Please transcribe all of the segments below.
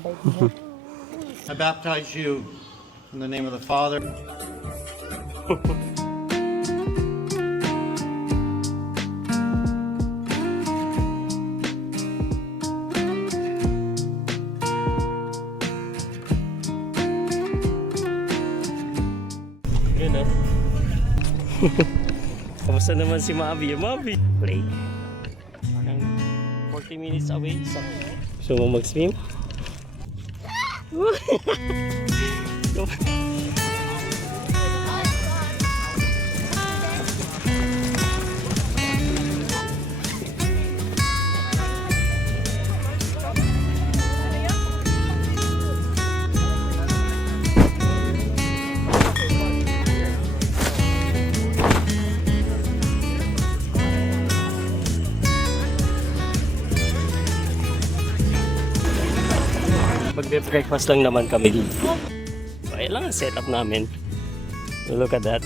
bait niya. I baptize you in the name of the Father. Yun o. Kamusta naman si Mavi? Mavi, play. Parang 40 minutes away. Gusto mo mag-swim? Magbe-breakfast lang naman kami dito. Kaya lang ang setup namin. Look at that.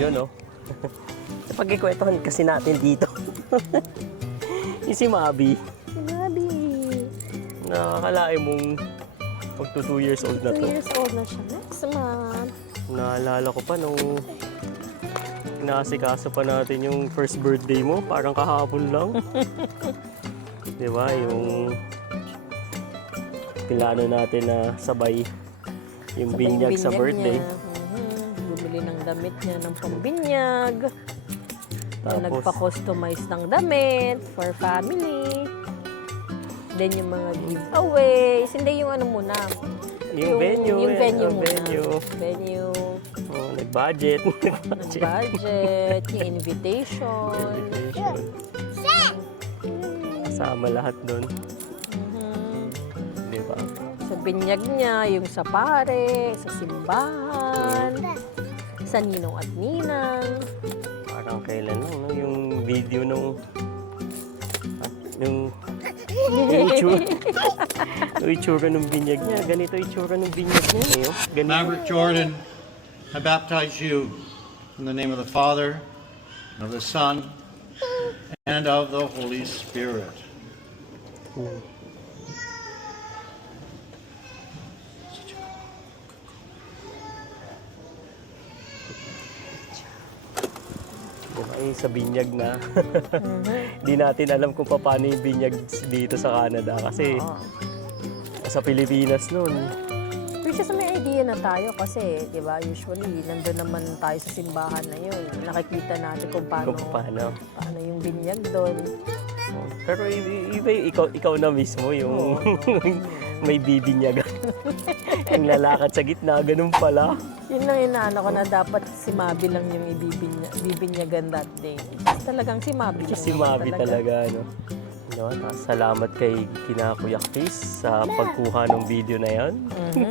Yun o. Pagkikwentuhan kasi natin dito. Yung si Mabi. Si Mabi. Nakakalain mong magto 2 years old na 2 to. years old na siya next month. Naalala ko pa nung inaasikaso pa natin yung first birthday mo, parang kahapon lang. Di ba? Yung pinano natin na sabay yung binyag sa birthday. Bumili ng damit niya ng pambinyag. Tapos, Nagpa-customize ng damit for family. Then yung mga giveaways. Hindi yung ano muna. yung venue. Yung venue muna. Venue. Venue. Oh, nag-budget. Budget. Yung invitation. Invitation. Kasama lahat doon. Di ba? Sa binyag niya, yung sa pare, sa simbahan, sa ninong at ninang. Parang kailan lang, no? Yung video nung yung itsura ng binyag niya. Ganito itsura ng binyag niya. Eh, oh. Ganito. Maverick Jordan, I baptize you in the name of the Father, and of the Son, and of the Holy Spirit. Diba, sa binyag na. Di natin alam kung paano yung binyag dito sa Canada kasi sa Pilipinas noon. Which is may idea na tayo kasi, di ba, usually, nandun naman tayo sa simbahan na yun. Nakikita natin kung paano yung binyag doon. Pero iba ikaw na mismo yung may bibinyagan. Yung lalakad sa gitna, ganun pala. Yun lang inaano ko na dapat si Mabi lang yung ibibinyagan that day. Talagang si Mabi lang. Si Mabi talaga, no? No, salamat kay Kuya Chris sa pagkuha ng video na yan.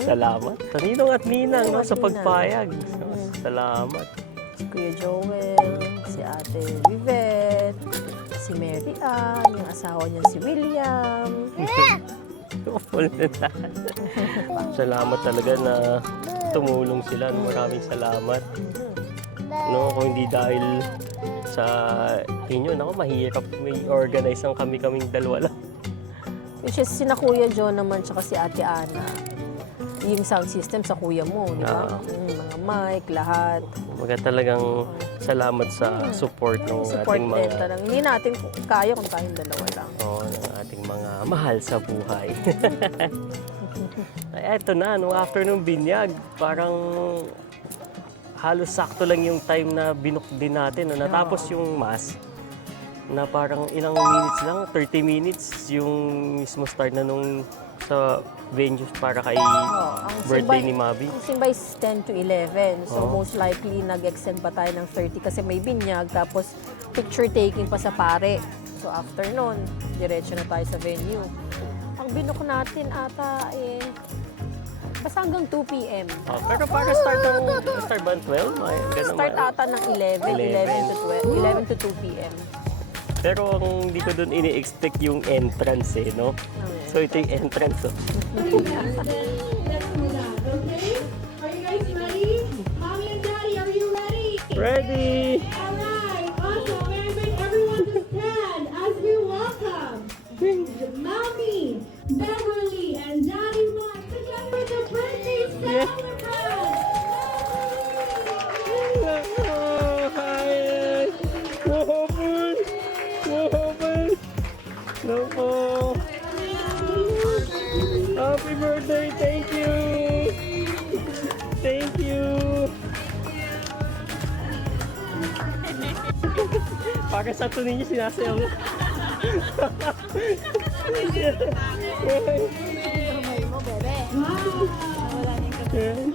Salamat. Sa Ninong at Ninang, no, sa pagpayag. Salamat. Si Kuya Joel, si Ate Vivette, si Mary Ann, yung asawa niya si William. Salamat talaga na tumulong sila. Maraming salamat. No, kung hindi dahil sa inyo, nako, mahirap may organize ang kaming dalawa lang. Which is sina Kuya John naman tsaka si Ate Ana. Yung sound system sa kuya mo, di ba? Mga mic, lahat. Mga talagang salamat sa support ng Support ating din mga talagang. Hindi natin kaya kung tayong dalawa lang. ng ating mga mahal sa buhay. Ay, eto na, nung after nung binyag, parang halos sakto lang yung time na binook din natin. No? Natapos yung mass, na parang ilang minutes lang, 30 minutes yung mismo start na nung sa venue para kay birthday ni Mabi. Ang simba is 10 to 11. So most likely nag-extend pa tayo ng 30 kasi may binyag. Tapos picture taking pa sa pare. So after nun, diretso na tayo sa venue. Ang binook natin ata basta hanggang 2 p.m. Pero para start ba ng 12? Ay, ganun Start ba? ata ng 11 to 12, 11 to 2 p.m. Pero ang hindi ko doon ini-expect yung entrance no? So ito yung entrance. Oh. Let's move out, okay? Are you guys ready? Mommy and Daddy, are you ready? Ready! Alright, awesome. May I bring everyone to stand as we welcome Mommy, Beverly, and Daddy Mike together with the birthday celebrant. Oh, hi! Wahopon! Wahopon! No po! Happy birthday! Thank you! Thank you! Para sa ito ninyo sinasayaw.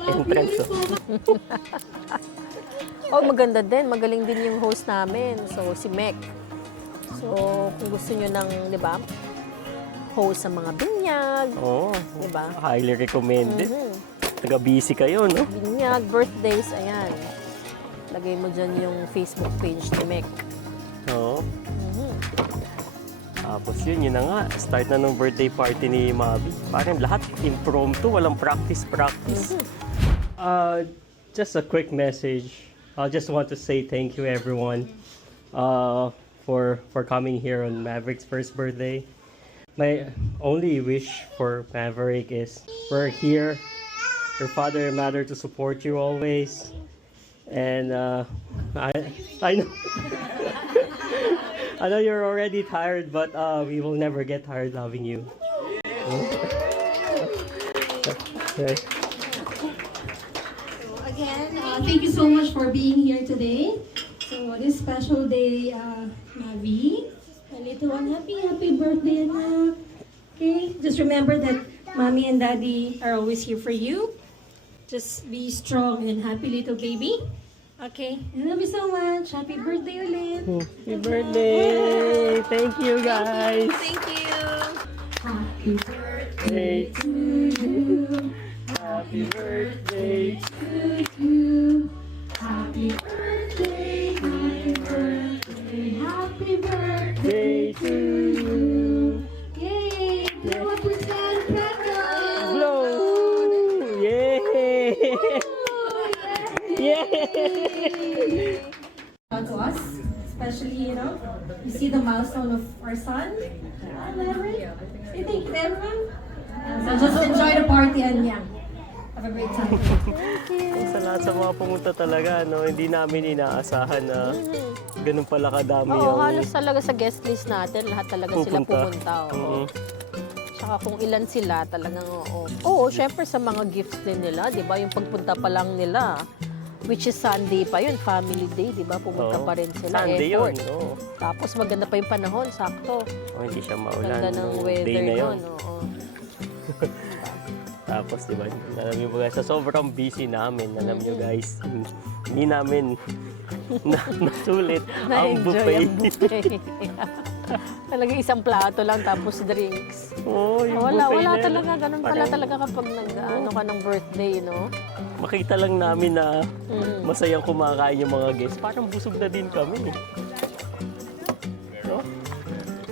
Entrance. Oh, maganda din. Magaling din yung host namin. So, si Mek. So, kung gusto nyo ng, di ba, host sa mga binyag, Oh, di ba? highly recommended. Taga-busy kayo, no? Binyag, birthdays, ayan. Lagay mo dyan yung Facebook page ni Mek. Oo. Tapos yun na nga. Start na nung birthday party ni Mavi. Parang lahat impromptu, walang practice. Just a quick message. I just want to say thank you everyone for coming here on Maverick's first birthday. My only wish for Maverick is we're here, your father and mother, to support you always. And I know I know you're already tired, but we will never get tired loving you. Okay. Again, thank you so much for being here today. So this special day, Mavi, a little one, happy birthday, anak. Okay, just remember that mommy and daddy are always here for you. Just be strong and happy little baby. Okay, I love you so much. Happy birthday ulit. Happy birthday! Thank you guys! Thank you. Happy Birthday birthday to you. Happy birthday! To you. Happy birthday, happy birthday, happy birthday Day to you! Yay! Blow up your stand, candle! Blow! Yay! Yay! To us, especially, you see the milestone of our son. Maverick. Say thank you to everyone. So just enjoy the party and yeah, have a great time. Sa lahat sa mga pumunta talaga, no, hindi namin inaasahan na ganun pala kadami Oo, yung halos talaga sa guest list natin, lahat talaga sila pupunta. Oo. Tsaka kung ilan sila, talagang oo. Oo, syempre sa mga gifts din nila, di ba? Yung pagpunta pa lang nila, which is Sunday pa yun, family day, di ba? Pumunta Oo. pa rin sila. Sunday effort. yun, no? Tapos maganda pa yung panahon, sakto. Oh, hindi siya maulan. Ganda ng nung weather day na yun. nun, oo. Tapos, di ba, alam niyo ba guys, sa sobrang busy namin, alam niyo guys, hindi namin nasulit ang Na-enjoy buffet. ang buffet. Talaga isang plato lang, tapos drinks. Oo, yung Wala buffet na yun. talaga, ganun pala Parang talaga kapag nag-ano ka ng birthday, no? Makita lang namin na masayang kumakain yung mga guests. Parang busog na din kami. No?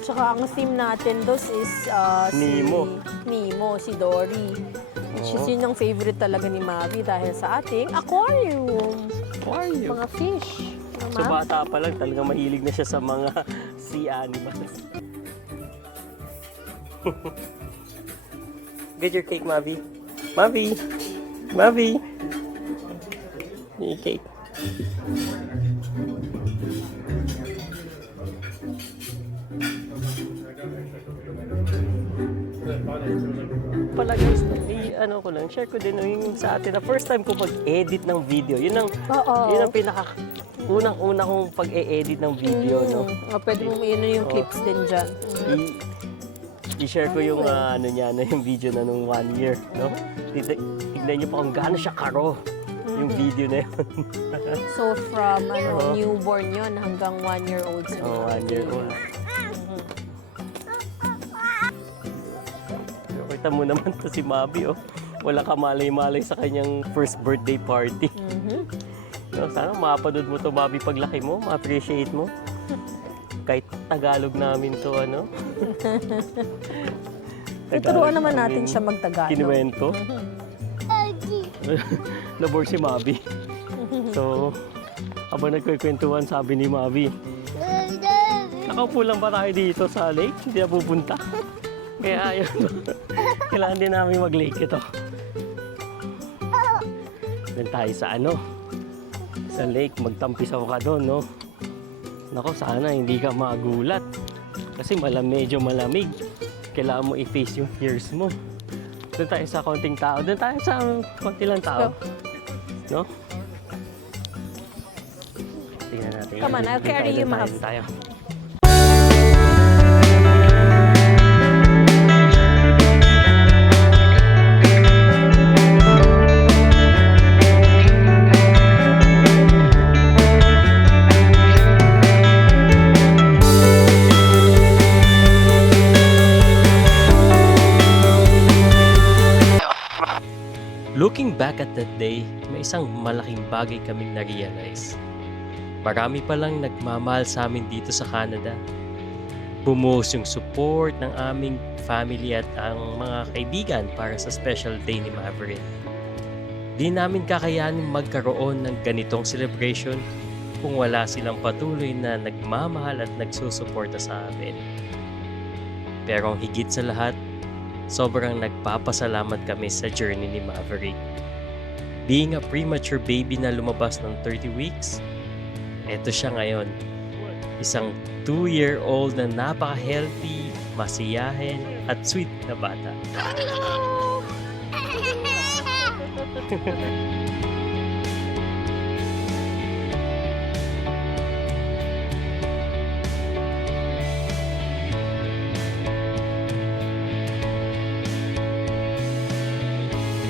Tsaka ang theme natin dos is Nemo. si Nemo, si Dory. Which is yun ang favorite talaga ni Mavi dahil sa ating aquarium. Aquarium. Mga fish. Ano, So Ma'am? bata pa lang, talagang mahilig na siya sa mga sea animals. Get your cake, Mavi. Mavi! Mavi! Yung cake. Pala guys, ano ko lang, share ko din yung sa atin na first time ko mag-edit ng video. Yun ang Oo. unang-una kong pag-e-edit ng video, no? Pwede mo yun yung clips din dyan. I-share ko yung ano niya, no, yung video na nung 1 year, no? Tignan niyo po kung gaano siya karo yung video na yun. So from newborn yun hanggang 1-year-old sila. Oh, 1 year old. Kita mo naman to si Mavi, oh. Wala ka malay-malay sa kanyang first birthday party. No, sana mapanood mo to, Mavi, paglaki mo, ma-appreciate mo. Kahit Tagalog namin to, ano. Tuturuan naman natin siya magtagalog. Kinuwento. Nabor si Mavi. So, habang nagkikwentuhan, sabi ni Mavi, nakaupo lang ba tayo dito sa lake? Hindi na pupunta. Kaya ayun, kailangan din namin mag-lake ito. Doon tayo sa sa lake, magtampisaw ka doon, no? Nako, sana hindi ka magulat. Kasi medyo malamig. Kailangan mo i-face yung fears mo. Doon tayo sa konting tao. Doon tayo sa konti lang tao. No? Tingnan natin. Come on, I'll carry you, Mav. Tayo. Looking back at that day, may isang malaking bagay kaming na-realize. Marami palang nagmamahal sa amin dito sa Canada. Bumuhos yung support ng aming family at ang mga kaibigan para sa special day ni Maverick. Di namin kakayanin magkaroon ng ganitong celebration kung wala silang patuloy na nagmamahal at nagsusuporta sa amin. Pero ang higit sa lahat, sobrang nagpapasalamat kami sa journey ni Maverick. Being a premature baby na lumabas ng 30 weeks, eto siya ngayon. Isang 2-year-old na napaka-healthy, masiyahin, at sweet na bata.